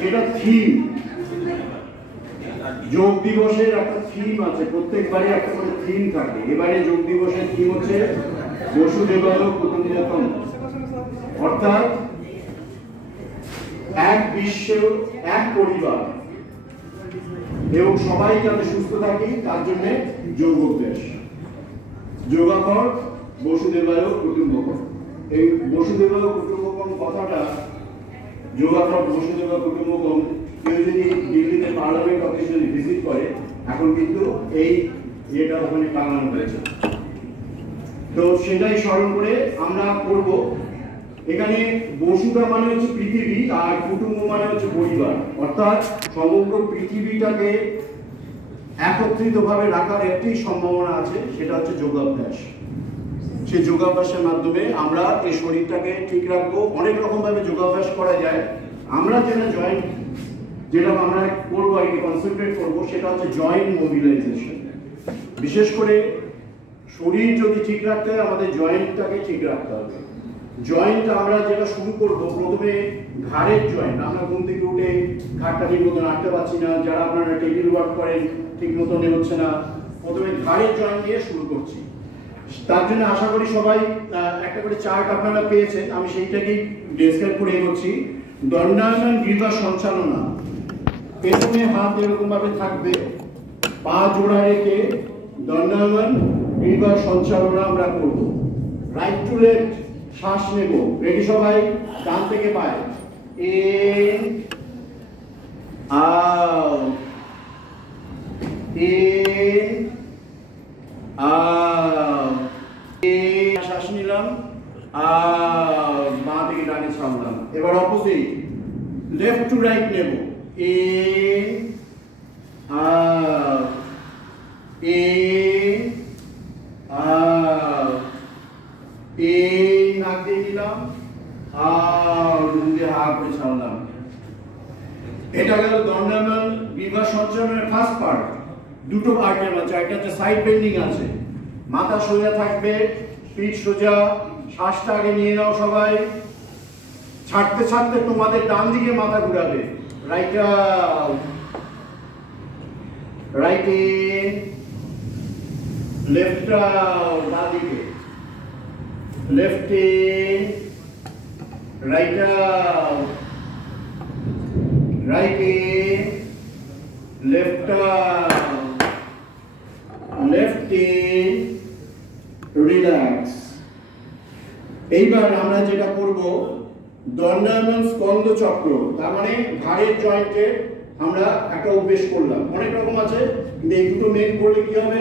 যেটা থিম, যোগ দিবসের একটা থিম আছে, প্রত্যেকবারই একটা করে থিম থাকে। এবারে যোগ দিবসের থিম হচ্ছে বসুদেবায় কুটুম্বকম, অর্থাৎ এক বিশ্ব এক পরিবার, এবং সবাই যাতে সুস্থ থাকি তার জন্য যোগ অভ্যাস। যোগাকর বসুদেবায় কুটুম্বকম। এই বসুদেবায় কুটুম্বকম কথাটা, যোগাকর বসুদেবায় কুটুম্বকম, কেউ যদি দিল্লিতে পার্লামেন্ট অফিস যদি ভিজিট করে, এখন কিন্তু এই যেটা ওখানে টাঙানো হয়েছে, তো সেটাই স্মরণ করে আমরা করব। এখানে বসুদা মানে হচ্ছে পৃথিবী, আর কুটুম্ব মানে হচ্ছে পরিবার, অর্থাৎ সমগ্র পৃথিবীটাকে একত্রিতভাবে রাখার একটি সম্ভাবনা আছে, সেটা হচ্ছে যোগাভ্যাস। সেই যোগাভ্যাসের মাধ্যমে আমরা এই শরীরটাকে ঠিক রাখবো। অনেক রকম ভাবে যোগাভ্যাস করা যায়। আমরা যেটা আমরা করবো আর কি, কনসেন্ট্রেট করবো, সেটা হচ্ছে জয়েন্ট মোবিলাইজেশন। বিশেষ করে শরীর যদি ঠিক রাখতে হয়, আমাদের জয়েন্টটাকে ঠিক রাখতে হবে। জয়েন্ট আমরা যেটা শুরু করবো, প্রথমে ঘাড়ের জয়েন্ট। আমরা ঘুম থেকে উঠে ঘাড়টা ঠিক মতো নাড়তে পারছি না, যারা আপনারা টেবিল ওয়ার্ক করেন ঠিক মতো হচ্ছে না, প্রথমে ঘাড়ের জয়েন্ট দিয়ে শুরু করছি। তার জন্য আশা করি সবাই একটা করে চার্ট আপনারা পেয়েছেন, আমি সেইটাকেই ডেসক্রাইব করে এগোচ্ছি। দণ্ডায়মান গ্রীবা সঞ্চালনা, পেছনে হাত এরকম ভাবে থাকবে, পা জোড়া রেখে দণ্ডায়মান গ্রীবা সঞ্চালনা আমরা করব। রাইট টু লেফট শ্বাস নেব। রেডি সবাই? ডান থেকে পায়, ইন আউট, ইন আউট, শ্বাস নিলাম, আউট, বাঁ থেকে ডানে ছাড়লাম। এবার অপোজিট, লেফট টু রাইট নেব, in out, in out, in নাক দিয়ে নিলাম, out, মুখে হা করে ছাড়লাম। এটা গেল দণ্ডায়মান গ্রীবা সঞ্চালনের ফার্স্ট পার্ট। দুটো পার্টের মধ্যে একটা হচ্ছে সাইড বেন্ডিং আছে, মাথা সোজা থাকবে, পিঠ সোজা, শ্বাসটা আগে নিয়ে নাও সবাই। ছাড়তে ছাড়তে তোমাদের ডান দিকে মাথা ঘুরাবে, right out, right in, left out, বাঁ দিকে, left in, right out, right in, left out, left in, relax। এইবার আমরা যেটা করব, দণ্ডায়মান স্কন্দ চক্র, তার মানে ঘাড়ের জয়েন্টে আমরা একটা অভ্যাস করলাম। অনেক রকম আছে, কিন্তু এই দুটো মেন করলে কি হবে,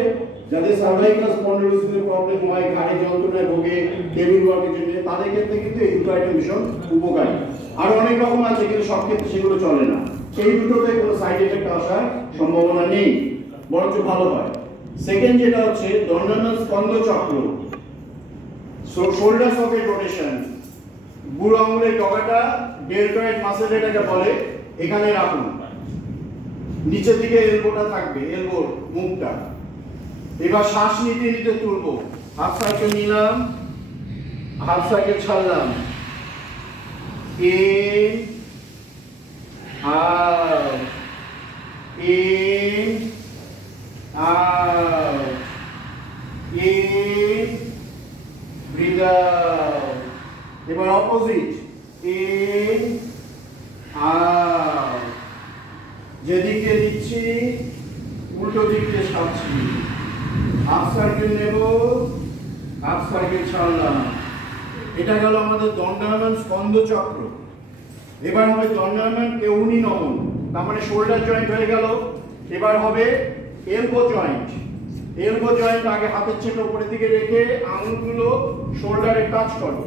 যাদের সার্ভাইকাল স্পন্ডিলোসিসের প্রবলেম হয়, ঘাড়ে যন্ত্রণায় ভোগে টেবিল ওয়ার্কের জন্য, তাদের ক্ষেত্রে কিন্তু এই দুটো আইটেম ভীষণ উপকারী। আর অনেক রকম আছে, কিন্তু সব ক্ষেত্রে সেগুলো চলে না। সেই দুটোতে কোনো সাইড এফেক্ট আসার সম্ভাবনা নেই, বরঞ্চ ভালো হয়। সেকেন্ড যেটা হচ্ছে দণ্ডায়মান স্কন্দ চক্র, শোল্ডার সকেট রোটেশন। বুড়ো আঙুলের ডগাটা ডেলটয়েড মাসেল এটাকে বলে, এখানে রাখুন, নিচের দিকে এলবোটা থাকবে, এলবোর মুখটা। এবার শ্বাস নিতে নিতে তুলবো, হাফ সাইকেল নিলাম, হাফ সাইকেল ছাড়লাম, in out, in out, in, breathe out। এবার অপোজিট, in out, যেদিকে দিচ্ছি উল্টো দিকে ছাড়ছি। হাফ সার্কেল নেব, হাফ সার্কেল ছাড়লাম। এটা গেল আমাদের দণ্ডায়মান স্কন্দ চক্র। এবার হবে দণ্ডায়মান কেউনি নমন, তার মানে শোল্ডার জয়েন্ট হয়ে গেল। এবার হবে এলবো জয়েন্ট। এলবো জয়েন্ট আগে হাতের চেপে উপরের দিকে রেখে আঙুলগুলো শোল্ডারে টাচ করো,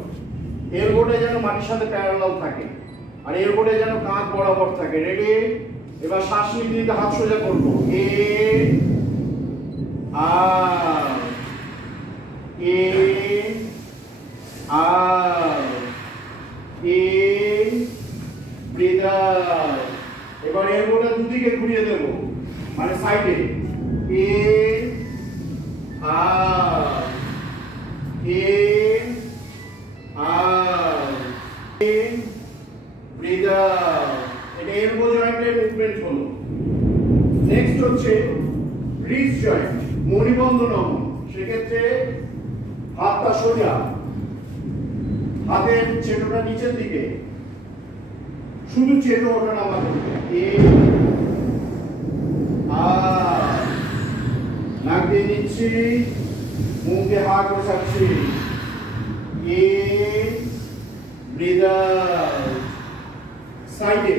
এলবোটা যেন মাটির সাথে প্যারালাল থাকে, আর এলবোটা যেন কাঁধ বরাবর থাকে। রেডি? এবার শ্বাস নিতে নিতে হাত সোজা করবো, in out, in out, in, breathe out। এবার এলবোটা দুদিকে ঘুরিয়ে দেব, মানে সাইডে, in out, in out, in, breathe out। এটা এলবো জয়েন্টের মুভমেন্ট হলো। নেক্সট হচ্ছে রিস্ট জয়েন্ট, মণিবন্ধ নমন। সেক্ষেত্রে হাতটা সোজা, হাতের চেটোটা নিচের দিকে, শুধু চেটো ওঠা নামা করবে। নাক দিয়ে নিচ্ছি, মুখ দিয়ে হা করে ছাড়ছি। ব্রিথ আউট, সাইডে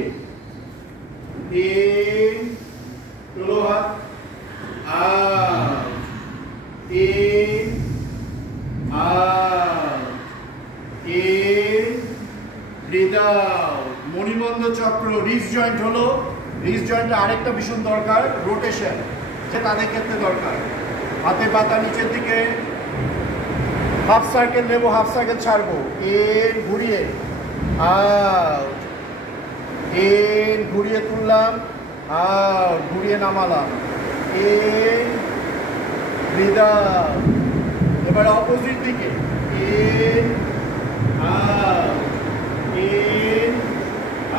তোলো হাত, আউট, ব্রিথ আউট। মণিবন্ধ চক্র রিস্ট জয়েন্ট হলো। রিস্ট জয়েন্টে আরেকটা ভীষণ দরকার, রোটেশন, সে তাদের ক্ষেত্রে দরকার। হাতে পাতা নিচের দিকে, হাফ সার্কেল নেবো, হাফ সার্কেল ছাড়বো, ঘুরিয়ে আউট, ঘুরিয়ে তুললাম, আউট, ঘুরিয়ে নামালাম, ব্রিথ আউট। এবার অপোজিট দিকে, আউট,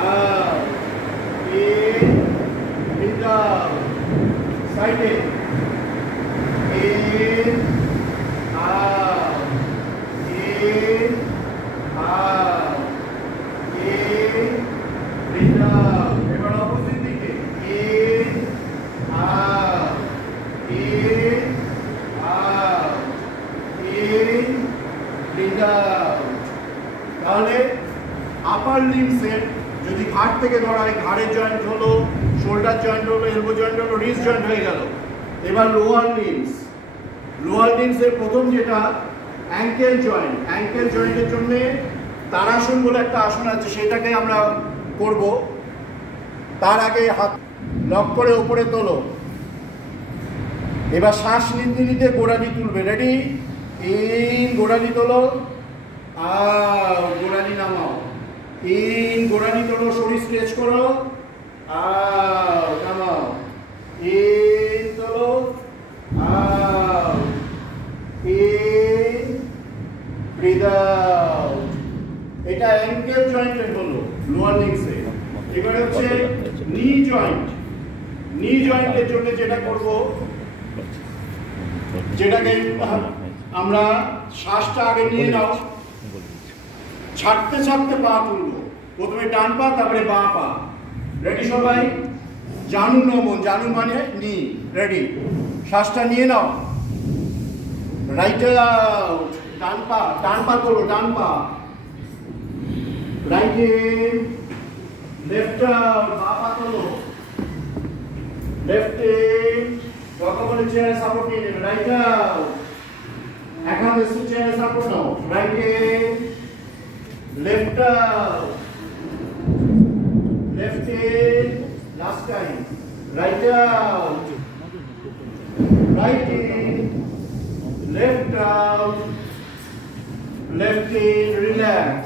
আউট, ব্রিথ আউট। সাইডে out, breathe out. এবার অপোজিট দিকে, out, breathe out. তাহলে আপার লিম্বসের যদি ঘাট থেকে ধরা হয়, ঘাড়ের জয়েন্ট হলো, শোল্ডার জয়েন্ট হলো, এলবো জয়েন্ট হলো, রিস্ট জয়েন্ট হয়ে গেল। এবার লোয়ার লিম্বস, লোয়ার লিম্বসের প্রথম যেটা অ্যাঙ্কেল জয়েন্ট। অ্যাঙ্কেল জয়েন্টের জন্য তারাসন বলে একটা আসন আছে, সেটাকে আমরা করব। তার আগে হাত লক করে উপরে তোলো। এবার শ্বাস নিতে নিতে গোড়ালি তুলবে। রেডি? গোড়ালি তোলো, গোড়ালি নামাও, গোড়ালি তোলো, শরীর স্ট্রেচ করো, নামাও, তোলো, ব্রিথ আউট। এটা অ্যাঙ্কেল জয়েন্টের হলো লোয়ার লিম্বসে। এবার হচ্ছে নি জয়েন্ট। নি জয়েন্টের জন্য যেটা করব, যেটাকে আমরা শ্বাসটা আগে নিয়ে নাও, ছাড়তে ছাড়তে পা তুলবো। প্রথমে ডান পা, তারপরে বাঁ পা। রেডি সবাই? জানু নমন, জানু মানে নি। রেডি? শ্বাসটা নিয়ে নাও, রাইট আউট, ডান পা তোলো, ডান পা, রাইট ইন, লেফট আউট, বাঁ পা তোলো, লেফট ইন, কথা বলে চেয়ারে সাপোর্ট নিয়ে নেবে, রাইট আউট, এখন এসে চেয়ারে support now, right in, left out, left in, last time, right out, right in, left out, left in, relax.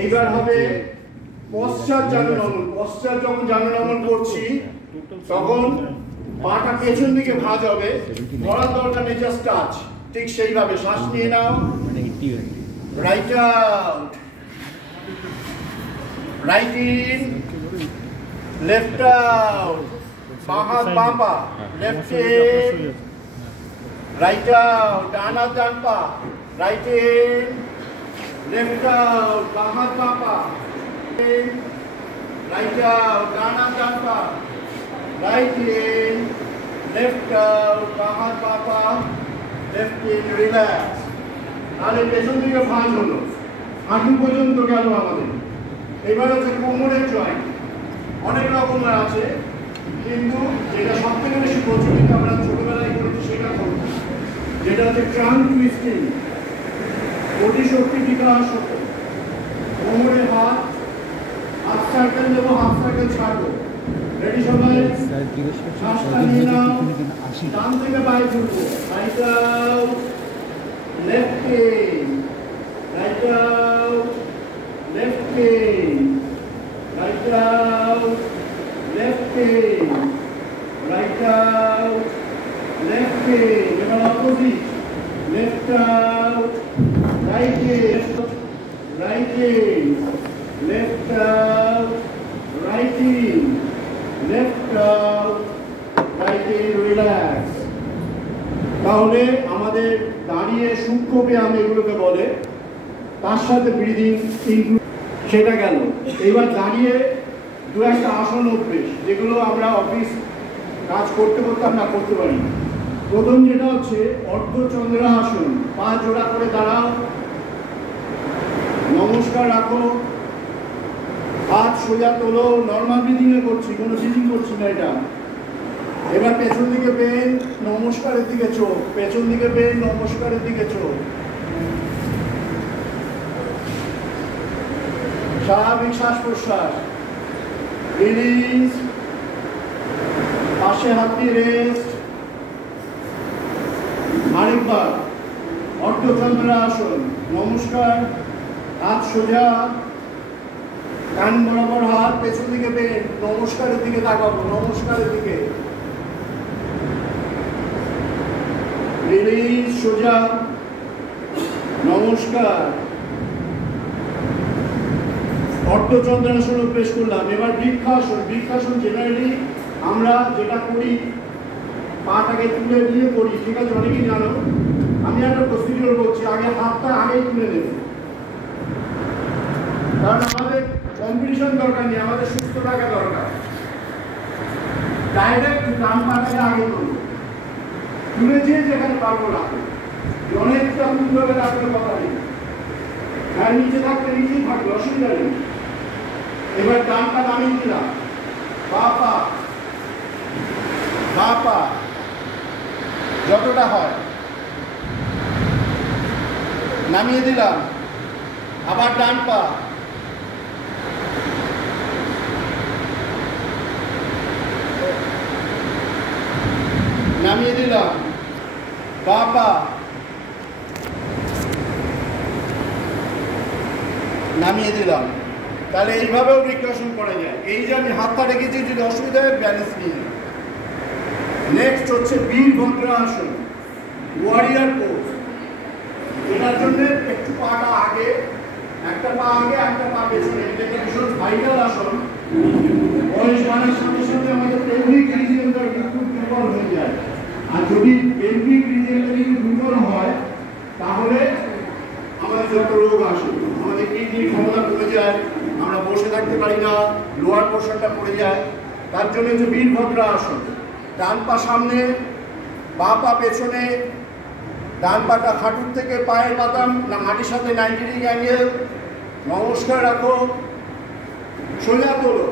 এইবার হবে পশ্চাৎ জানু নমন। পশ্চাৎ যখন জানু নমন করছি, তখন পাটা পেছন দিকে ভাঁজ হবে, ধরার দরকার নেই, জাস্ট টাচ। ঠিক সেইভাবে শ্বাস নিয়ে নাও, right out, right in, left out, বাঁ হাত বাঁ পা, লেফট ইন, right out, ডান হাত ডান পা, right in, left out, বাঁ হাত বাঁ পা, right out, ডান হাত ডান পা, right in, left out, বাঁ হাত বাঁ পা, left in, relax. তাহলে পেছন দিকে ভাঁজ হলো, হাঁটু পর্যন্ত গেল আমাদের। এবার হচ্ছে কোমরের জয়েন্ট। অনেক রকমের আছে, কিন্তু যেটা সব থেকে বেশি প্রচলিত আমরা ছোটবেলায় করেছি সেটা করবো, যেটা হচ্ছে ট্রাঙ্ক টুইস্টিং, অতিশক্তি বিকাশ হতো। কোমরে হাত, হাফ সার্কেল নেবো, হাফ সার্কেল ছাড়বো। রেডি সবাই? শ্বাসটা নিয়ে নাও, ডান থেকে বাইরে ঘুরবো, right out, left in, right out, left in, right out, left in, right out, left in, এবার opposite, left out, right in, right in, left out, right সূক্ষ্ম ব্যায়াম এগুলোকে বলে, তার সাথে ব্রিদিং ইনক্লুড, সেটা গেল। এবার দাঁড়িয়ে দু একটা আসন অভ্যেস, যেগুলো আমরা অফিস কাজ করতে করতে আমরা করতে পারি। প্রথম যেটা হচ্ছে অর্ধচন্দ্রাসন, পা জোড়া করে দাঁড়াও, নমস্কার রাখো, হাত সোজা তোলো, নর্মাল ব্রিদিংয়ে করছি, কোনো ব্রিদিং করছি না এটা। এবার পেছন দিকে বেন, নমস্কারের দিকে চোখ, পেছন দিকে বেন, নমস্কারের দিকে চোখ। স্বাভাবিক শ্বাস প্রশ্বাস, রিলিজ, পাশে হাত দিয়ে রেস্ট। আরেকবার অর্ধচন্দ্রাসন, নমস্কার, হাত সোজা, কান বরাবর হাত, পেছন দিকে বেন, নমস্কারের দিকে তাকাবো, নমস্কারের দিকে। রিলিজ, সোজা, নমস্কার। অর্ধচন্দ্রাসন অভ্যেস করলাম। এবার বৃক্ষাসন। বৃক্ষাসন জেনারেলি আমরা যেটা করি, পাটাকে তুলে দিয়ে করি, ঠিক আছে, অনেকেই জানো। আমি একটা প্রসিডিওর বলছি, আগে হাতটা আগেই তুলে নেব, কারণ আমাদের কম্পিটিশন দরকার নেই, আমাদের সুস্থ থাকা দরকার। ডাইরেক্ট ডান পাটাকে আগে তুলব, তুলে যেখানে পারবো রাখবো, অনেকটা সুন্দরভাবে রাখলে কথা নেই। আর নিচে থাকতে নিচেই থাকবে, অসুবিধা নেই। এবার ডানটা নামিয়ে দিলাম, বা পা যতটা হয় নামিয়ে দিলাম, আবার ডান পা, নামিয়ে দিলাম, বা পা, নামিয়ে দিলাম। তাহলে এইভাবেও বৃক্ষাসন করা যায়। এই যে আমি হাতটা রেখেছি, যদি অসুবিধা হয় ব্যালেন্স নিয়ে। নেক্সট হচ্ছে বীরভদ্রাসন, ওয়ারিয়ার পোজ। এটার জন্য একটু পাটা আগে, একটা পা আগে, একটা পা পেছনে। এটা ভীষণ ভাইটাল আসন। বয়স বাড়ার সাথে সাথে আমাদের পেলভিক রিজিয়নটা খুব দুর্বল হয়ে যায়। আর যদি পেলভিক রিজিয়নটা যদি দুর্বল হয়, তাহলে আমাদের যত রোগ আসে, আমাদের কিডনির ক্ষমতা কমে যায়, আমরা বসে থাকতে পারি না, লোয়ার পোর্শনটা পড়ে যায়। তার জন্য যে বীরভদ্রাসন, ডান পা সামনে, বা পা পেছনে, ডান পাটা হাঁটুর থেকে পায়ের বাদাম না মাটির সাথে 90 ডিগ্রি অ্যাঙ্গেল, নমস্কার রাখো, সোজা তোলো।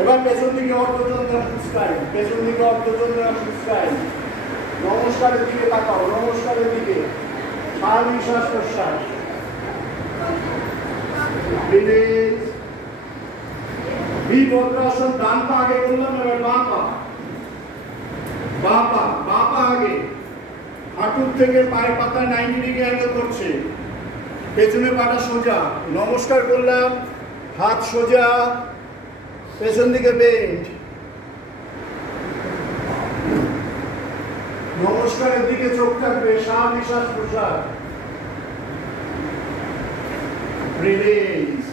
এবার পেছন দিকে অর্ধচন্দ্রাসন স্টাইল, পেছন দিকে অর্ধচন্দ্রাসন স্টাইল, নমস্কারের দিকে তাকাও, নমস্কারের দিকে। স্বাভাবিক শ্বাস প্রশ্বাস, রিলিজ। বীরভদ্রাসন, ডান পা আগে করলাম, এবার বা পা আগে, হাঁটুর থেকে পায়ের পাতা 90 ডিগ্রি অ্যাঙ্গেল করছে, পেছনে পাটা সোজা, নমস্কার করলাম, হাত সোজা, পেছন দিকে বেন্ড, নমস্কারের দিকে চোখ থাকবে, স্বাভাবিক শ্বাস প্রশ্বাস, রিলিজ।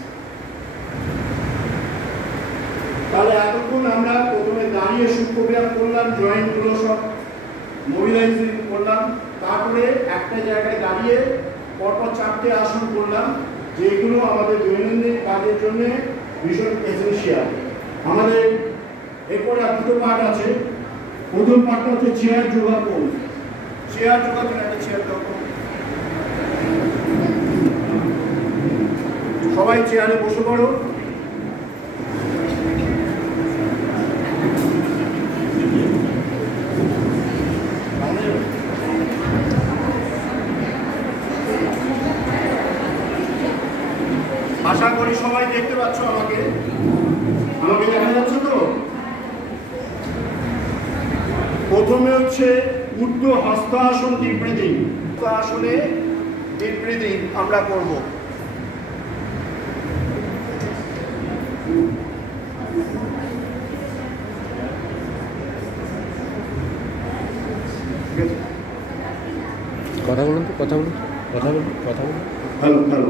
তাহলে এতক্ষণ আমরা প্রথমে দাঁড়িয়ে সূক্ষ্ম ব্যায়াম করলাম, জয়েন্ট গুলো সব মোবিলাইজিং করলাম, তারপরে একটা জায়গায় দাঁড়িয়ে পরপর 4টে আসন করলাম, যেগুলো আমাদের দৈনন্দিন কাজের জন্য ভীষণ এসেনশিয়াল। আমাদের এরপরে আর দুটো পার্ট আছে। প্রথম পার্টটা হচ্ছে chair yoga pose. Chair yoga, একটা চেয়ার দাও, সবাই চেয়ারে বসে পড়ো। আশা করি সবাই দেখতে পাচ্ছ আমাকে দেখা যাচ্ছে তো। প্রথমে হচ্ছে ঊর্ধ্ব হস্তাসন, ডিপ ব্রিদিং। আসনে ডিপ ব্রিদিং আমরা করব। কথা বলুন। হ্যালো।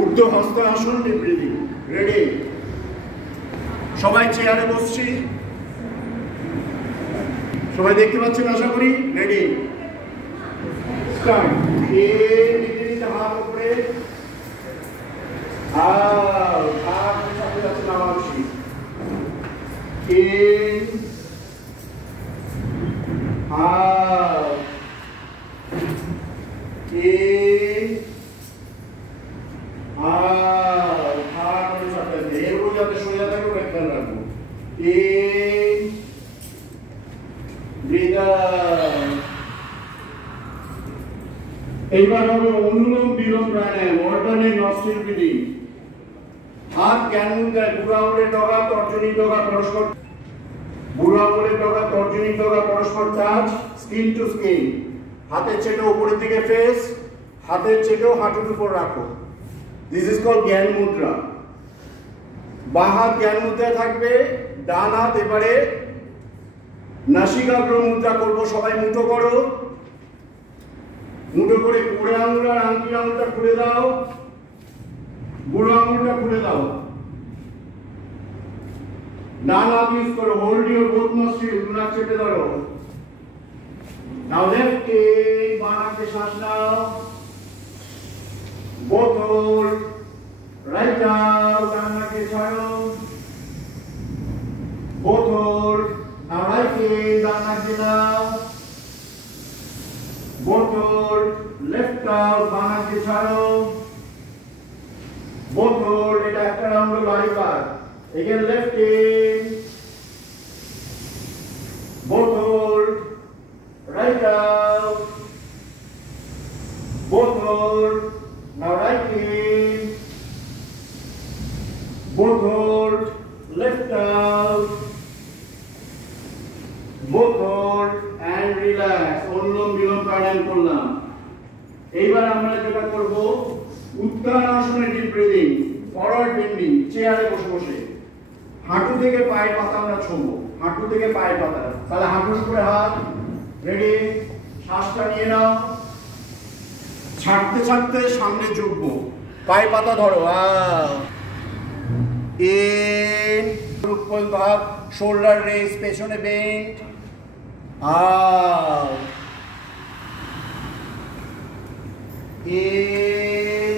ঊর্ধ্ব হস্তাসন, ডিপ ব্রিদিং। রেডি? সবাই চেয়ারে বসছি, সবাই দেখতে পাচ্ছেন আশা করি। রেডি? স্টার্ট। নিতে নিতে হাত উপরে, হাত সাথে সাথে নামাচ্ছি। in, out, in, out, হাত সাথে সাথে এগুলো যাতে সোজা থাকে ওটা খেয়াল রাখবো। in, breathe out। এইবার হবে অনুলোম বিলোম প্রাণায়াম, অল্টারনেট নস্ট্রিল ব্রিদিং। হাত জ্ঞান মুদ্রায়, বুড়ো আঙুলের ডগা তর্জনী ডগা পরস্পর, বুড়ো আঙুলের ডগা তর্জনী ডগা পরস্পর টাচ, স্কিন টু স্কিন। হাতের চেটো উপরের দিকে ফেস, হাতের চেটো হাঁটুর উপর রাখো। দিস ইজ কল্ড জ্ঞান মুদ্রা। বাঁ হাত জ্ঞান মুদ্রায় থাকবে, ডান হাত এবারে নাসিকাগ্র মুদ্রা করবো। সবাই মুঠো করো, মুঠো করে কোড়ে আঙুল আর আংটি আঙুলটা খুলে দাও, বুড়ো আঙুলটা খুলে দাও। ডান হাত ইউজ করো, হোল্ড ইউর বোথ নস্ট্রিল, নাক চেপে ধরো। নাও লেফট টেক, বাঁ নাকে শ্বাস নাও, বোথ হোল্ড, রাইট আউট, ডান নাকে ছাড়ো, বোথ হোল্ড। নাও রাইট টেক, ডান নাকে নাও, both hold, left out, বাঁ নাকে ছাড়ো, both hold। এটা একটা রাউন্ড হলো আরেকবার। again left in, both hold, right out, both hold, now right in, both hold, left out, both hold and relax। অনুলোম বিলোম প্রাণায়াম করলাম। এইবার আমরা যেটা করব, উত্তানাসনে ডিপ ব্রিদিং, ফরওয়ার্ড বেন্ডিং, চেয়ারে বসে বসে হাঁটু থেকে পায়ের পাতা আমরা ছোঁবো, হাঁটু থেকে পায়ের পাতা। তাহলে হাঁটুর উপরে হাত, রেডি, শ্বাসটা নিয়ে নাও, ছাড়তে ছাড়তে সামনে ঝুঁকবো, পায়ের পাতা ধরো, ইন, হাত, শোল্ডার রেস, পেছনে bend, out, in,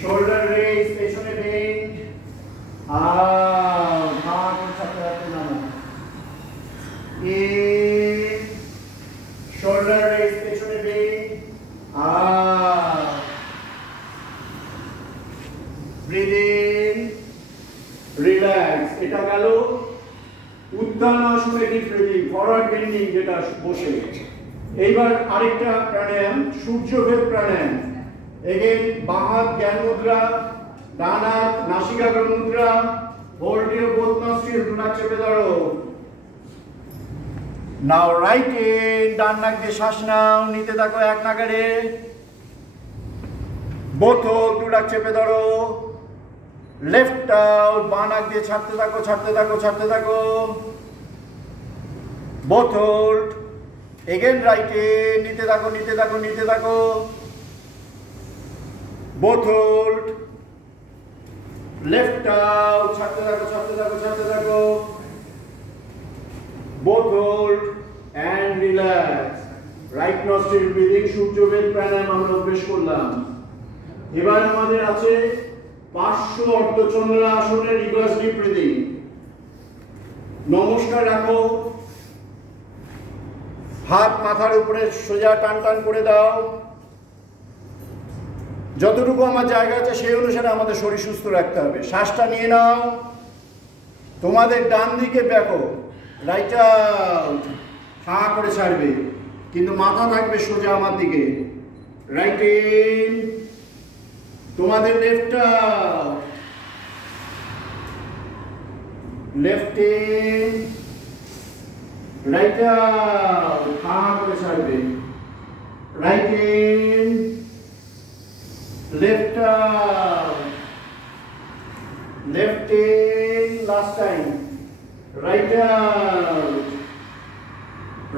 shoulder raise, পেছনে bend, out, হাত সাথে সাথে নামো, in, shoulder raise, পেছনে bend, out, breathe in, relax। এটা গেল উত্তানাসনে ডিপ ব্রিদিং, ফরওয়ার্ড বেন্ডিং যেটা বসে। এইবার আরেকটা প্রাণায়াম, সূর্যভেদ প্রাণায়াম। এগেন বাঁ হাত জ্ঞান মুদ্রা, ডান হাত নাসিকাগ্র মুদ্রা, হোল্ড ইউর বোথ নস্ট্রিল, নাক চেপে ধরো। নাও রাইট ইন, ডান নাক দিয়ে শ্বাস নাও, নিতে থাকো এক নাগারে, বোথ হোল্ড, নাক চেপে ধরো, লেফট আউট, বাঁ নাক দিয়ে ছাড়তে থাকো, ছাড়তে থাকো, ছাড়তে থাকো, both hold, again right in, নিতে থাকো, নিতে থাকো, নিতে থাকো, both hold, left out, ছাড়তে থাকো, ছাড়তে থাকো, ছাড়তে থাকো, both hold and relax। right nostril breathing, সূর্যভেদ প্রাণায়াম আমরা অভ্যাস করলাম। এবার আমাদের আছে পার্শ্ব অর্ধচন্দ্রাসনের রিভার্স ডিপ ব্রিদিং। নমস্কার রাখো, হাত মাথার উপরে সোজা টান টান করে দাও। যতটুকু আমার জায়গা আছে সেই অনুসারে আমাদের শরীর সুস্থ রাখতে হবে। শ্বাসটা নিয়ে নাও, তোমাদের ডান দিকে দেখো, রাইট আউট, হাঁ করে ছাড়বে, কিন্তু মাথা থাকবে সোজা আমার দিকে, রাইট ইন, তোমাদের left out, left in, right out, হাঁ করে ছাড়বে, right in, left out, left in, last time, right out,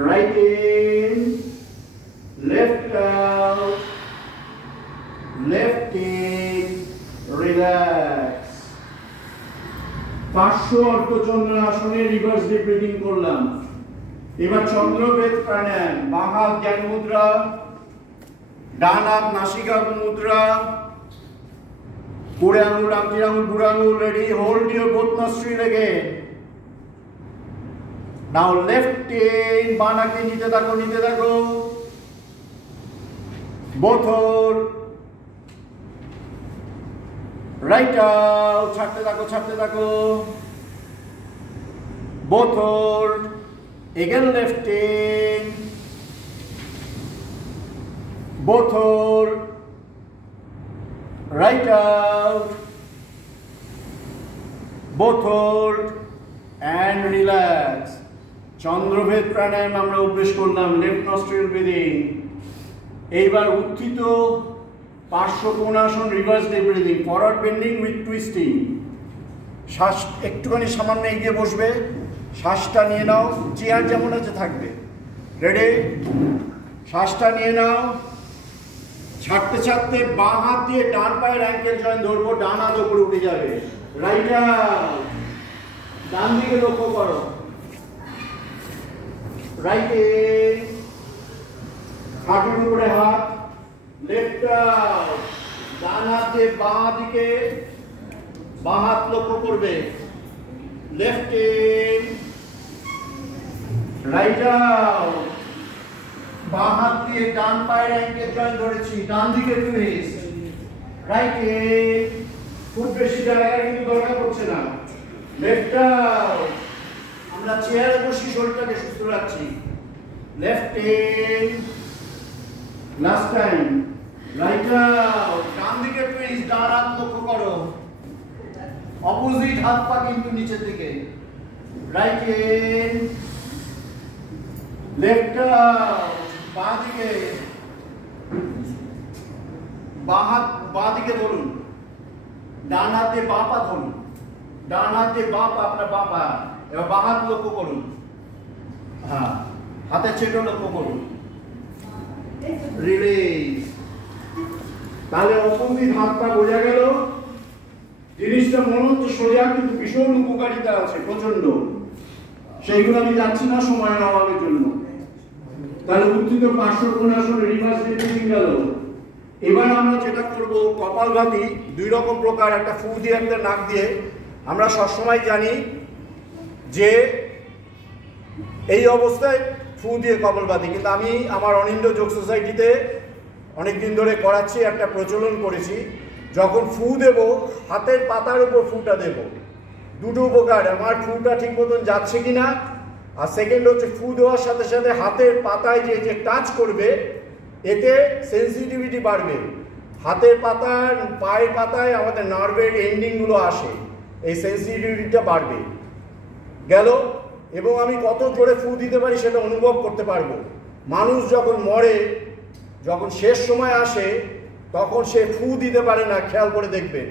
right in, left out, left in, relax. পার্শ্ব অর্ধচন্দ্রাসনে রিভার্স ডিপ ব্রিদিং করলাম। এবার চন্দ্রভেদ প্রাণায়াম, বাঁ হাত জ্ঞান মুদ্রা, ডান হাত নাসিকা মুদ্রা, বুড়ে আঙুল, আংটির আঙুল, বুড়ো আঙুল, ready, hold your both nostril again. Now left in, বানাকে নিতে থাকো, both hold, right out, ছাড়তে থাকো, both hold, again left in, both hold, right out, both hold and relax. চন্দ্রভেদ প্রাণায়াম আমরা অভ্যাস করলাম, লেফট নস্ট্রিল ব্রিদিং। এইবার উত্থিত পার্শ্বকোণাসন, reverse deep breathing, forward bending with twisting. শ্বাস একটুখানি সামান্য এগিয়ে বসবে, শ্বাসটা নিয়ে নাও, চেয়ার যেমন আছে থাকবে, রেডি, শ্বাসটা নিয়ে নাও, ছাড়তে বাঁ হাত দিয়ে ডান পায়ের অ্যাঙ্কেল জয়েন্ট ধরবো, ডান হাত উপরে উঠে যাবে, রাইট আউট, ডান দিকে লক্ষ্য করো, রাইট ইন, হাঁটুর উপরে হাত, লেফট আউট, ডান হাত দিয়ে বাঁ দিকে, বাঁ হাত লক্ষ্য করবে, লেফট ইন, রাইট আউট, বাঁ হাত দিয়ে ডান পায়ের অ্যাঙ্কেল জয়েন্ট ধরেছি, ডান দিকে টুইস্ট, রাইট ইন, খুব বেশি জায়গা কিন্তু দরকার পড়ছে না, লেফট আউট, আমরা চেয়ারে বসি শরীরটাকে সুস্থ রাখছি, left in, last time, right out, ডান দিকে টুইস্ট, ডান হাত লক্ষ্য করো, অপোজিট হাত পা কিন্তু নিচের দিকে, রাইট ইন, লেফট আউট, বাঁ দিকে, বাঁ দিকে ধরুন, ডান হাতে বাঁ পা ধরুন, ডান হাতে বাঁ পা, আপনার বাঁ পা, এবার বাঁ হাত লক্ষ্য করুন, হ্যাঁ, হাতের ছেটো লক্ষ্য করুন, রিলিজ। তাহলে অপোজিট হাতটা বোঝা গেল, জিনিসটা মনে হচ্ছে সোজা কিন্তু ভীষণ উপকারিতা আছে প্রচন্ড, সেইগুলো আমি যাচ্ছি না সময়ের অভাবের জন্য। তাহলে উত্থিত পার্শ্বকোণাসন, রিভার্স ডিপ ব্রিদিং গেল। এবার আমরা যেটা করব, কপালভাতি দুই রকম প্রকার, একটা ফু দিয়ে একটা নাক দিয়ে। আমরা সবসময় জানি যে এই অবস্থায় ফু দিয়ে কপালভাতি, কিন্তু আমি আমার অনিন্দ্য যোগ সোসাইটিতে অনেকদিন ধরে করাচ্ছি, একটা প্রচলন করেছি, যখন ফু দেব হাতের পাতার উপর ফুটা দেব। দুটো উপকার, আমার ফুটা ঠিক মতন যাচ্ছে কিনা, আর সেকেন্ড হচ্ছে ফু দেওয়ার সাথে সাথে হাতের পাতায় যে টাচ করবে, এতে সেন্সিটিভিটি বাড়বে। হাতের পাতার, পায়ের পাতায় আমাদের নার্ভের এন্ডিংগুলো আসে, এই সেন্সিটিভিটিটা বাড়বে গেল। এবং আমি কত জোরে ফু দিতে পারি সেটা অনুভব করতে পারবো। মানুষ যখন মরে, যখন শেষ সময় আসে, তখন সে ফু দিতে পারে না, খেয়াল করে দেখবেন,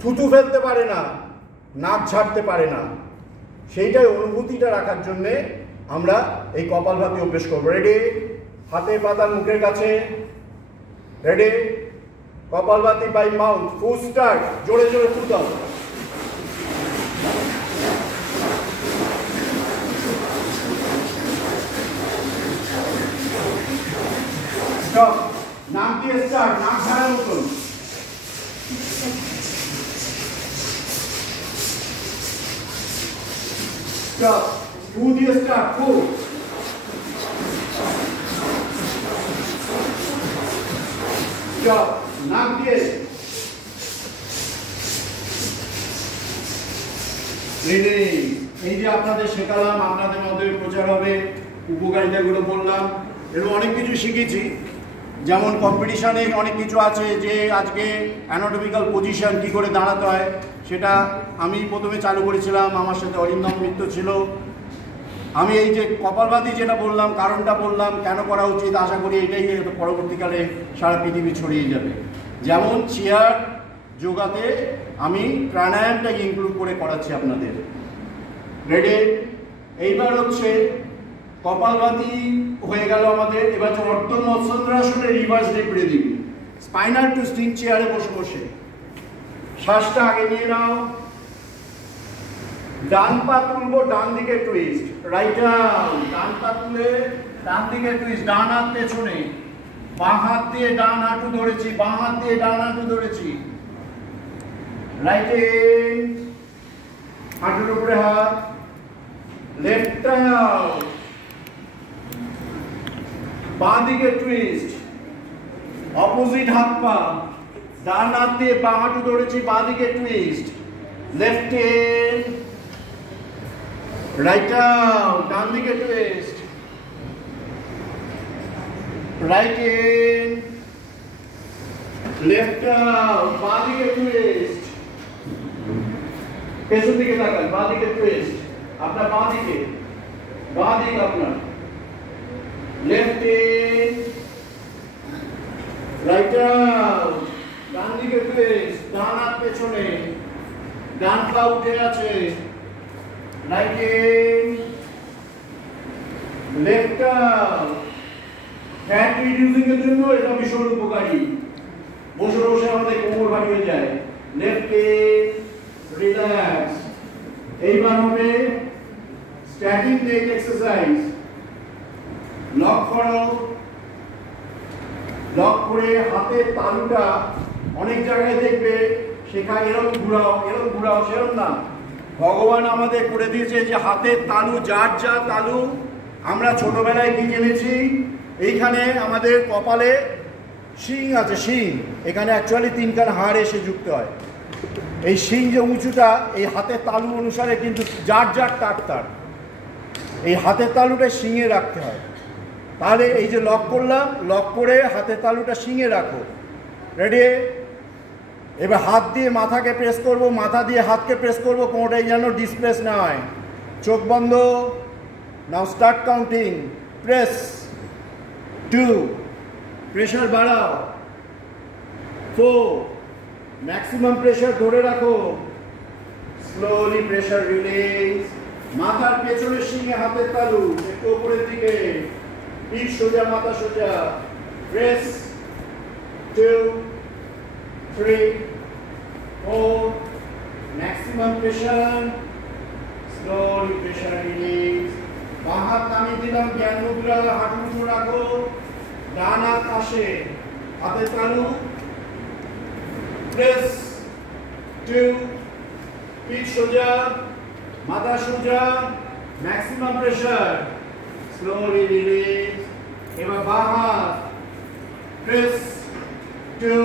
থুতু ফেলতে পারে না, নাক ঝাড়তে পারে না। সেইটাই অনুভূতিটা রাখার জন্যে আমরা এই কপালভাতি অভ্যেস করবো। রেডি, হাতের পাতা মুখের কাছে, রেডি, কপালভাতি বাই মাউথ, ফু স্টার্ট, জোরে জোরে ফু দাও। নাক দিয়ে স্টার্ট, নাক ঝাড়ার মতন। ফু দিয়ে স্টার্ট, ফু। নাক দিয়ে, এই যে আপনাদের শেখালাম, আপনাদের মধ্যে প্রচার হবে, উপকারিতাগুলো বললাম, এবং অনেক কিছু শিখেছি। যেমন কম্পিটিশানে অনেক কিছু আছে, যে আজকে অ্যানাটমিক্যাল পজিশন কী করে দাঁড়াতে হয়, সেটা আমি প্রথমে চালু করেছিলাম, আমার সাথে অরিন্দম মিত্র ছিল। আমি এই যে কপালভাতি যেটা বললাম, কারণটা বললাম, কেন করা উচিত, আশা করি এটাই পরবর্তীকালে সারা পৃথিবী ছড়িয়ে যাবে। যেমন চেয়ার যোগাতে আমি প্রাণায়ামটাকে ইনক্লুড করে করাচ্ছি আপনাদের। রেডি, এইবার হচ্ছে কপালভাতি হয়ে গেল আমাদের। এবার হচ্ছে অর্ধ মৎস্যন্দ্রাসনের reverse deep breathing, spinal twisting, চেয়ারে বসে বসে। শ্বাসটা আগে নিয়ে নাও, ডান পা তুলবো, ডান দিকে টুইস্ট, রাইট আউট, ডান পা তুলে ডান দিকে টুইস্ট, ডান হাত পেছনে, বাঁ হাত দিয়ে ডান হাঁটু ধরেছি, বাঁ হাত দিয়ে ডান হাঁটু ধরেছি। রাইট ইন, হাঁটুর উপরে হাত, লেফট আউট, বাঁ দিকে টুইস্ট, অপোজিট হাত পা, ডান হাত দিয়ে বাঁ হাঁটু ধরেছি, বাঁ দিকে twist, left in, right out, ডান দিকে twist, right in, left out, বাঁ দিকে টুইস্ট, পেছন দিকে তাকান, বাঁ দিকে টুইস্ট, আপনার বাঁ দিকে, বাঁ দিক আপনার, লেফট ইন, রাইট আউট, ডান দিকে টুইস্ট, ডান হাত পেছনে, ডান পা উঠে আছে, right in, left out. Fat reducing এর জন্য এটা ভীষণ উপকারী। বসে বসে আমাদের কোমর ভারী হয়ে যায়। Left in, relax. এইবার হবে স্ট্যাটিক নেক এক্সারসাইজ। লক করো, লক করে হাতের তালুটা অনেক জায়গায় দেখবে সেখানে এরকম ঘুরাও, এরকম ঘুরাও, সেরকম না। ভগবান আমাদের করে দিয়েছে যে হাতের তালু, যার যা তালু। আমরা ছোটবেলায় কি জেনেছি, এইখানে আমাদের কপালে শিং আছে, শিং। এখানে অ্যাকচুয়ালি তিনখানা হাড় এসে যুক্ত হয়। এই শিং যে উঁচুটা, এই হাতের তালু অনুসারে কিন্তু যার যার তার এই হাতের তালুটা শিঙে রাখতে হয়। তাহলে এই যে লক করলাম, লক করে হাতের তালুটা শিঙে রাখো। রেডি? এবার হাত দিয়ে মাথাকে প্রেস করব, মাথা দিয়ে হাতকে প্রেস করব, কোনোটাই যেন ডিসপ্লেস না হয়। চোখ বন্ধ। নাও স্টার্ট কাউন্টিং। প্রেস 2, প্রেশার বাড়াও 4, ম্যাক্সিমাম প্রেশার ধরে রাখো, স্লোলি প্রেশার রিলিজ। মাথার পেছনের শিঙে হাতের তালু একটু উপরের দিকে, পিঠ সোজা, মাথা সোজা। Press 2, 3, 4, maximum pressure, slowly pressure release. বাঁ হাত নামিয়ে দিলাম, জ্ঞান মুদ্রা, হাঁটু উঁচু রাখো, ডান হাত আসে, হাতের তালু, প্রেস 2, পিঠ সোজা, মাথা সোজা, ম্যাক্সিমাম প্রেশার, স্লোলি রিলিজ। এবার বাঁ হাত, প্রেস 2,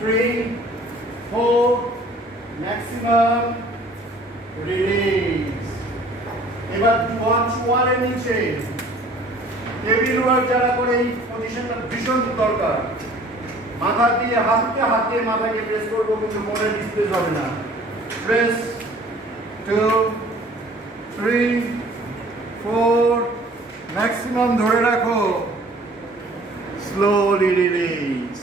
3, 4, ম্যাক্সিমাম রিলিজ। এবার চোয়ালের নিচে টেবিল ওয়ার্ক যারা করে, এই পজিশনটা ভীষণ দরকার। মাথা দিয়ে হাতে হাতে মাথাকে প্রেস করবো, কিন্তু মনে ডিসপ্লেস হবে না। প্রেস 2, 3, 4, ম্যাক্সিমাম ধরে রাখো, স্লোলি রিলিজ।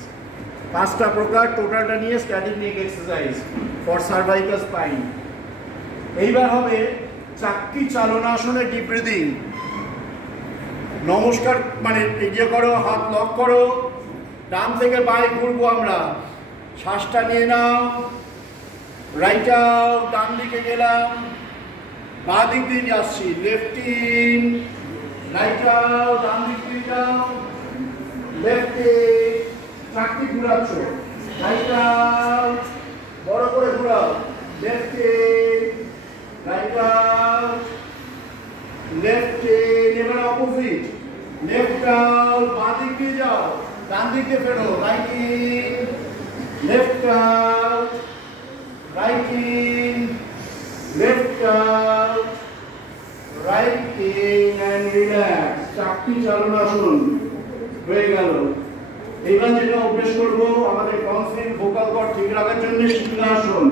5টা প্রকার টোটালটা নিয়ে static neck exercise for cervical spine. এইবার হবে চাকতি চালনাসনে ডিপ ব্রিদিং। নমস্কার মানে ইয়ে করো, হাত লক করো, ডান থেকে বাঁয়ে ঘুরবো আমরা। শ্বাসটা নিয়ে নাও, রাইট আউট, ডান দিকে গেলাম, বাঁ দিক দিয়ে যাচ্ছি, লেফট ইন, রাইট আউট, ডান দিক দিয়ে যাও, লেফট ইন, চাকতি ঘুরাচ্ছ, রাইট আউট, বড় করে ঘুরাও, left in, right out, left in. এবার অপোজিট, লেফট আউট, বাঁ দিক দিয়ে যাও, ডান দিক দিয়ে ফেরো, right in, left out, right in, left out, right in and relax. চাকতি চালনাসন হয়ে গেল। এইবার যেটা অভ্যেস করবো আমাদের কনসেন্ট ভোকাল কর্ড ঠিক রাখার জন্য সিংহাসন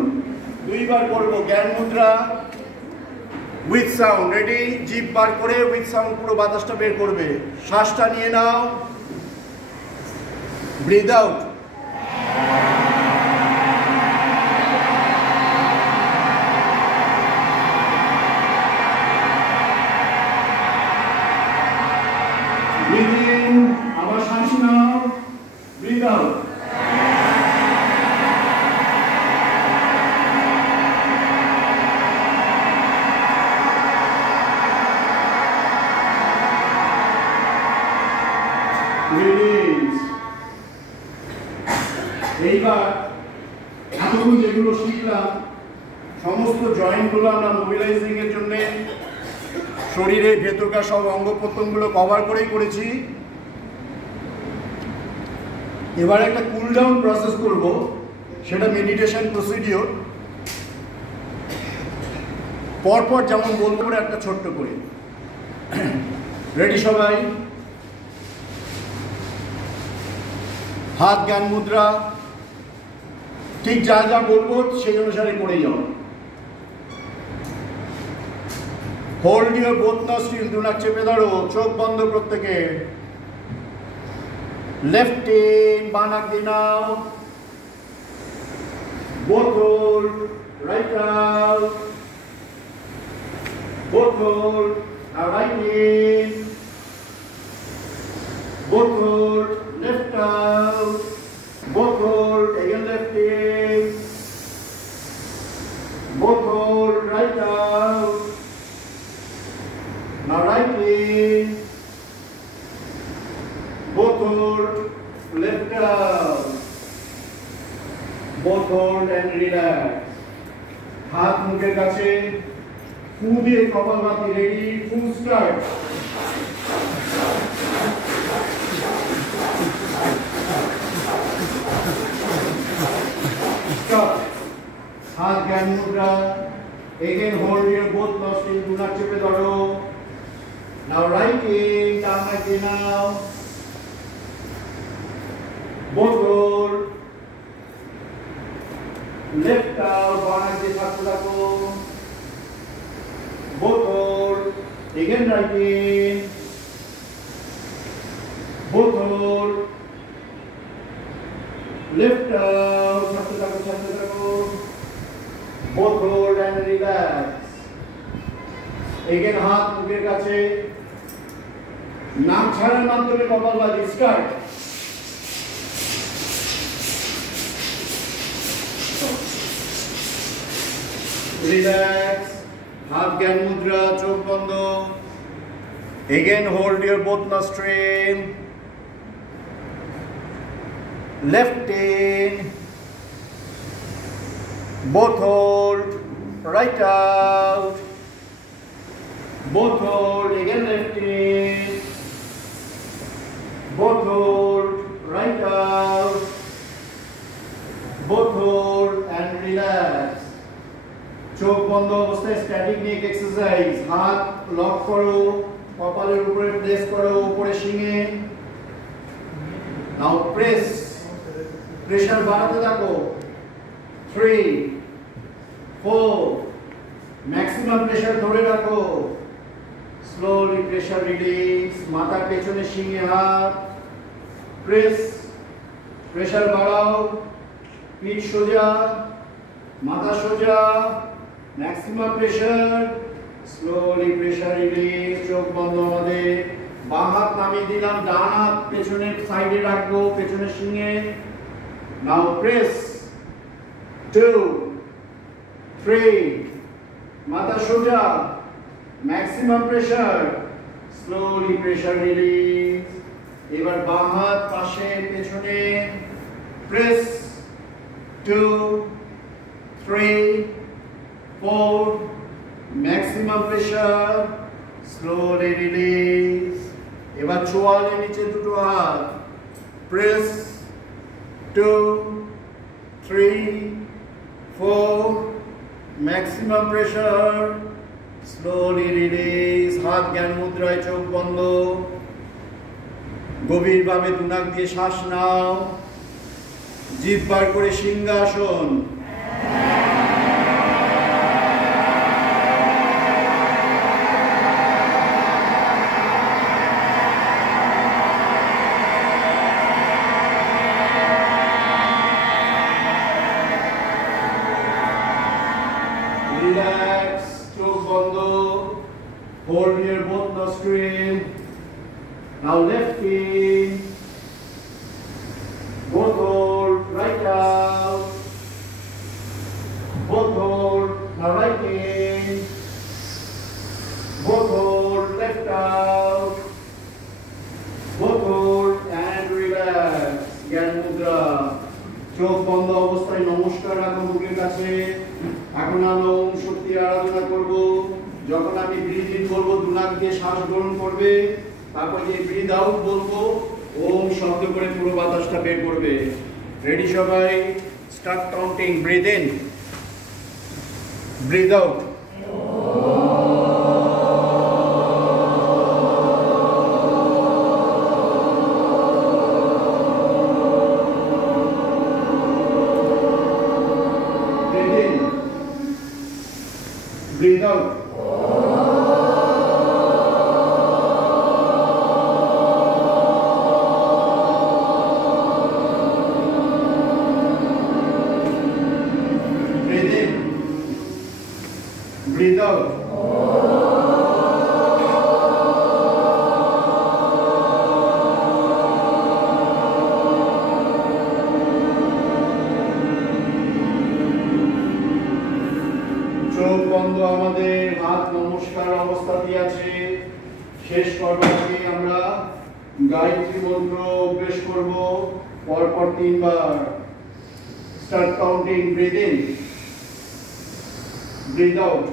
2বার করবো। জ্ঞান মুদ্রা উইথ সাউন্ড। রেডি? জিভ বার করে উইথ সাউন্ড পুরো বাতাসটা বের করবে। শ্বাসটা নিয়ে নাও, ব্রিথ আউট। ব্রিথ ইন, আবার শ্বাস নাও, ব্রিথ আউট। Release. এইবার এতক্ষণ যেগুলো শিখলাম সমস্ত জয়েন্টগুলো আমরা মোবিলাইজিং এর জন্য শরীরের ভেতরকার সব অঙ্গ প্রত্যঙ্গগুলো কভার করেই করেছি। এবার একটা কুল ডাউন প্রসেস করব, সেটা মেডিটেশন প্রসিডিওর। পরপর যেমন বলবো একটা ছোট্ট করে। রেডি সবাই? হাত জ্ঞান মুদ্রা, ঠিক যা যা বলবো সেই অনুসারে করে যাও। হোল্ড ইউর বোথ নস্ট্রিল, দু নাক চেপে ধরো, চোখ বন্ধ প্রত্যেকে। লেফট ইন, বাঁ নাক দিয়ে নাও। both hold, right out. Both hold, now right in. Both hold, left out. Both hold, again left in. Both hold, right out. Now right in. Both hold, left out. Both hold and relax. হাত মুখের কাছে, ফু দিয়ে কপালভাতি। Ready, full start. Stop. হাত জ্ঞান মুদ্রা। Again hold your both nostrils, দু নাক চেপে ধরো। Now right in, ডান নাক দিয়ে নাও। Both hold. Left out, বাঁ নাক দিয়ে থাকতে থাকো। Both hold. Again right in. Both hold. Left out, থাকতে থাকো, থাকতে থাকো। Both hold and relax. Again হাত মুখের কাছে, নাক ছাড়ার মাধ্যমে কপালভাতি। স্টার্ট। রিল্যাক্স, হাত জ্ঞান মুদ্রা, চোখ বন্ধ। Again hold your both nostril. Left in. Both hold, right out. Both hold, again left in. Both hold, right out. Both hold and relax. চোখ বন্ধ অবস্থায় স্ট্যাটিক নেক এক্সারসাইজ। হাত লক করো, কপালের উপরে প্রেস করো, উপরে শিঙে। নাও প্রেস, প্রেসার বাড়াতে থাকো। 3 4, ম্যাক্সিমাম প্রেসার ধরে রাখো। Slowly pressure release. মাথার পেছনে শিঙে হাত, প্রেস, প্রেসার বাড়াও। পিঠ সোজা, মাথা সোজা, maximum pressure. Slowly pressure release. চোখ বন্ধ আমাদের। বাম হাত নামিয়ে দিলাম, ডান হাত পেছনের সাইডে রাখবো, পেছনে শিঙে। নাও প্রেস। 2 3, মাথা সোজা, maximum pressure. Slowly pressure release. এবার বাম হাত পাশে পেছনে, press. 2 3 4, maximum pressure. Slowly release. এবার চোয়ালে নিচে দুটো হাত, press. 2 3 4, maximum pressure. Slowly release. হাত জ্ঞান মুদ্রায়, চোখ বন্ধ। গভীরভাবে দু নাক দিয়ে শ্বাস নাও, জিভ বার করে সিংহাসন। Relax, চোখ বন্ধ। Hold your both nostrils. Now left in. Both hold, right out. Both hold, now right in. Both hold, left out. Both hold and relax. জ্ঞান মুদ্রা। চোখ ওম শক্তির আরাধনা করব। যখন আমি ব্রিথ ইন বলবো দু নাক দিয়ে শ্বাস গ্রহণ করবে, তারপর যে ব্রিথ আউট বলবো ওম শব্দ করে পুরো বাতাসটা বের করবে। রেডি সবাই? Start counting. Breathe in, breathe out. Breathe out. Breathe in. Breathe out. চোখ বন্ধ, আমাদের হাত নমস্কার অবস্থাতে আছে। শেষ করবার আগে আমরা গায়ত্রী মন্ত্র অভ্যাস করব পরপর 3 বার। Start counting. Breathe in, breathe out.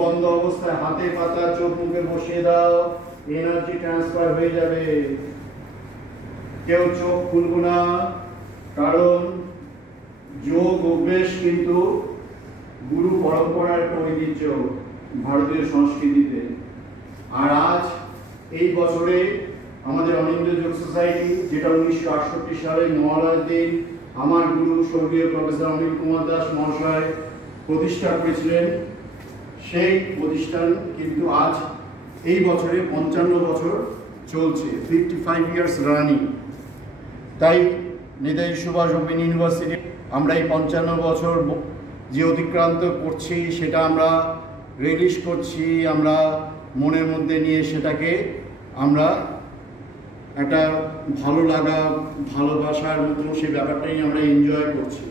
বন্ধ অবস্থায় হাতে পাতা চোখ মুখে বসিয়ে দাও, এনার্জি ট্রান্সফার হয়ে যাবে। কেউ চোখ খুলবো না, কারণ যোগ অভ্যেস কিন্তু গুরু পরম্পরার একটা ঐতিহ্য ভারতীয় সংস্কৃতিতে। আর আজ এই বছরে আমাদের অনিন্দ্য যোগ সোসাইটি, যেটা 1968 সালে মহালয়ার দিন আমার গুরু স্বর্গীয় প্রফেসর অনিল কুমার দাস মহাশয় প্রতিষ্ঠা করেছিলেন, সেই প্রতিষ্ঠান কিন্তু আজ এই বছরে 55 বছর চলছে, 55 ইয়ার্স রানিং। তাই নেতাজি সুভাষ ওপেন ইউনিভার্সিটি আমরা এই 55 বছর যে অতিক্রান্ত করছি সেটা আমরা রিলিশ করছি, আমরা মনের মধ্যে নিয়ে সেটাকে আমরা একটা ভালো লাগা ভালোবাসার মতো সেই ব্যাপারটাই আমরা এনজয় করছি।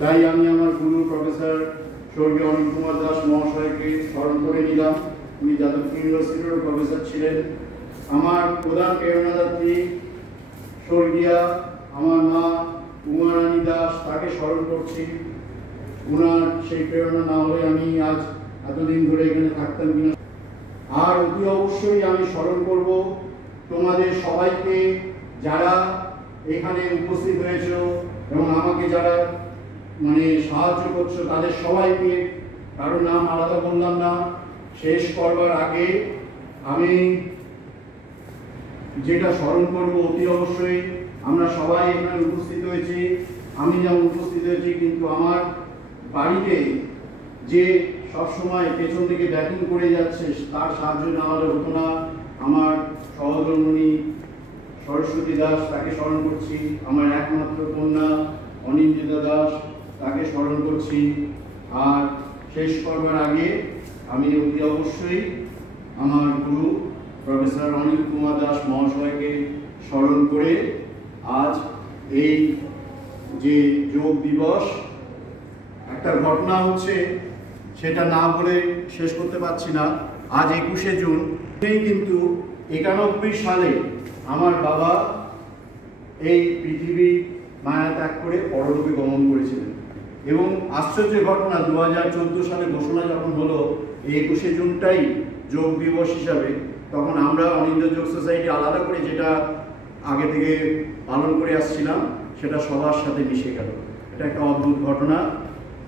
তাই আমি আমার গুরু প্রফেসর স্বর্গীয় অনিল কুমার দাস মহাশয়কে স্মরণ করে নিলাম। উনি যাদবপুর ইউনিভার্সিটির প্রফেসর ছিলেন। আমার প্রধান প্রেরণাদাত্রী স্বর্গীয়া আমার মা উমা রানী দাস, তাকে স্মরণ করছি। ওনার সেই প্রেরণা না হলে আমি আজ এতদিন ধরে এখানে থাকতাম কিনা। আর অতি অবশ্যই আমি স্মরণ করব তোমাদের সবাইকে, যারা এখানে উপস্থিত হয়েছে এবং আমাকে যারা সাহায্য করছো তাদের সবাইকে, কারো নাম আলাদা বললাম না। শেষ করবার আগে আমি যেটা স্মরণ করব, অতি অবশ্যই আমরা সবাই এখানে উপস্থিত হয়েছি, আমি যেমন উপস্থিত হয়েছি, কিন্তু আমার বাড়িতে যে সবসময় পেছন থেকে ব্যাটিং করে যাচ্ছে তার সাহায্য না হলে হতো না। আমার সহধর্মিণী সরস্বতী দাস, তাকে স্মরণ করছি। আমার একমাত্র কন্যা অনিন্দিতা দাস, তাকে স্মরণ করছি। আর শেষ করবার আগে আমি অতি অবশ্যই আমার গুরু প্রফেসর অনিল কুমার দাস মহাশয়কে স্মরণ করে আজ এই যে যোগ দিবস, একটা ঘটনা হচ্ছে, সেটা না বলে শেষ করতে পারছি না। আজ 21শে জুন কিন্তু 91 সালে আমার বাবা এই পৃথিবী মায়া ত্যাগ করে পরলোকে গমন করেছিলেন। এবং আশ্চর্যের ঘটনা, 2014 সালে ঘোষণা যখন হলো 21শে জুনটাই যোগ দিবস হিসাবে, তখন আমরা অনিন্দ্য যোগ সোসাইটি আলাদা করে যেটা আগে থেকে পালন করে আসছিলাম সেটা সবার সাথে মিশে গেল। এটা একটা অদ্ভুত ঘটনা।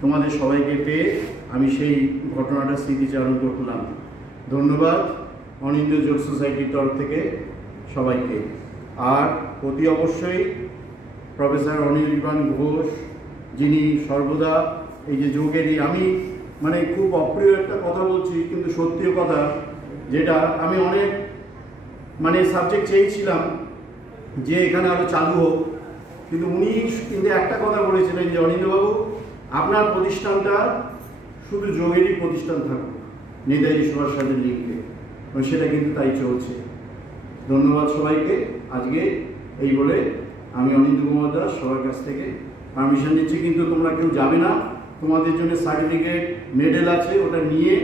তোমাদের সবাইকে পেয়ে আমি সেই ঘটনাটা স্মৃতিচারণ করলাম। ধন্যবাদ অনিন্দ্য যোগ সোসাইটির তরফ থেকে সবাইকে। আর অতি অবশ্যই প্রফেসর অনির্বাণ ঘোষ, যিনি সর্বদা এই যে যোগেরই, আমি মানে খুব অপ্রিয় একটা কথা বলছি কিন্তু সত্যিও কথা, যেটা আমি অনেক মানে সাবজেক্ট চেয়েছিলাম যে এখানে আরও চালু হোক, কিন্তু উনি কিন্তু একটা কথা বলেছিলেন যে অনিন্দ্যবাবু, আপনার প্রতিষ্ঠানটা শুধু যোগেরই প্রতিষ্ঠান থাকুক নেতাজি সুভাষচন্দ্রের লিঙ্কে, এবং সেটা কিন্তু তাই চলছে। ধন্যবাদ সবাইকে। আজকে এই বলে আমি অনিন্দ্য কুমার দাস সবার কাছ থেকে পারমিশন নিচ্ছি, কিন্তু তোমরা কেউ যাবে না। তোমাদের জন্য সার্টিফিকেট, মেডেল আছে, ওটা নিয়ে,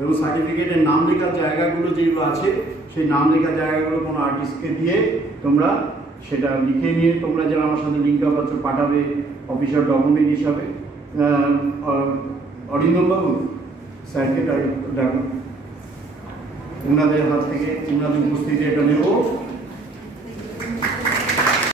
এবং সার্টিফিকেটের নাম লেখার জায়গাগুলো যেগুলো আছে সেই নাম লেখার জায়গাগুলো কোনো আর্টিস্টকে দিয়ে তোমরা সেটা লিখে নিয়ে তোমরা যারা আমার সাথে লিঙ্ক আপ আছে পাঠাবে অফিসিয়াল ডকুমেন্ট হিসাবে। অরিন্দমবাবু স্যারকে ডাকুন, ওনাদের হাত থেকে ওনাদের উপস্থিতি এটা নেব।